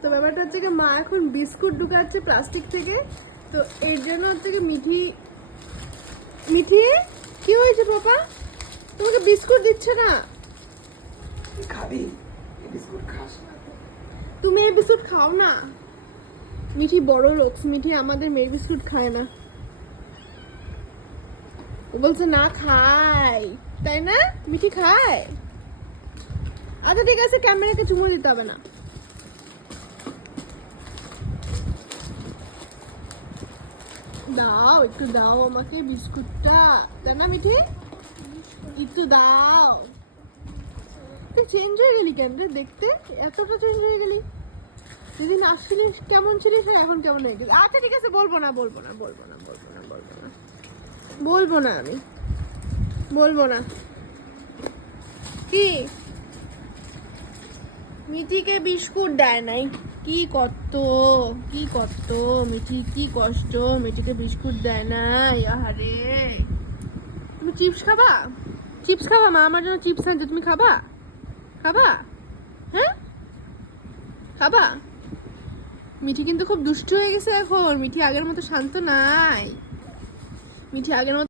তো ব্যাপারটা হচ্ছে কি, মা এখন বিস্কুট ঢুকাচ্ছে প্লাস্টিক থেকে। তো এর জন্য হচ্ছে কি মিঠি মিঠি কি হয়েছে পাপা? তোমাকে বিস্কুট দিচ্ছে না? খাবি বিস্কুট খাস না? তুমি এই বিস্কুট খাও না। মিঠি বড় লোক, মিঠি আমাদের মেয়ে বিস্কুট খায় না। ও বলছে না খাই, তাই না? মিঠি খায়। আচ্ছা ঠিক আছে, ক্যামেরাকে চুমো দিতে হবে না। দাও, একটু দাও আমাকে বিস্কুটটা, তাই না মিঠি? একটু দাও। তুই চেঞ্জ হয়ে গেলি কেন রে দেখতে? এতটা চেঞ্জ হয়ে গেলি? যেদিন আসছিলিস কেমন ছিলিস আর এখন কেমন হয়ে গেলি? আচ্ছা ঠিক আছে, বলবো না বলবো না বলবো না বলবো না বলবো না বলবো না, আমি বলবো না। কি মিঠিকে বিস্কুট দেয় নাই? কি কষ্ট, কি কষ্ট মিঠি, কি কষ্ট, মিঠিকে বিস্কুট দেয় নাই। আহারে, তুমি চিপস খাবা? চিপস খাবা? মা আমার জন্য চিপস আনছে, তুমি খাবা? খাবা? হ্যাঁ খাবা? মিঠি কিন্তু খুব দুষ্টু হয়ে গেছে এখন। মিঠি আগের মতো শান্ত নাই। মিঠি আগের মতো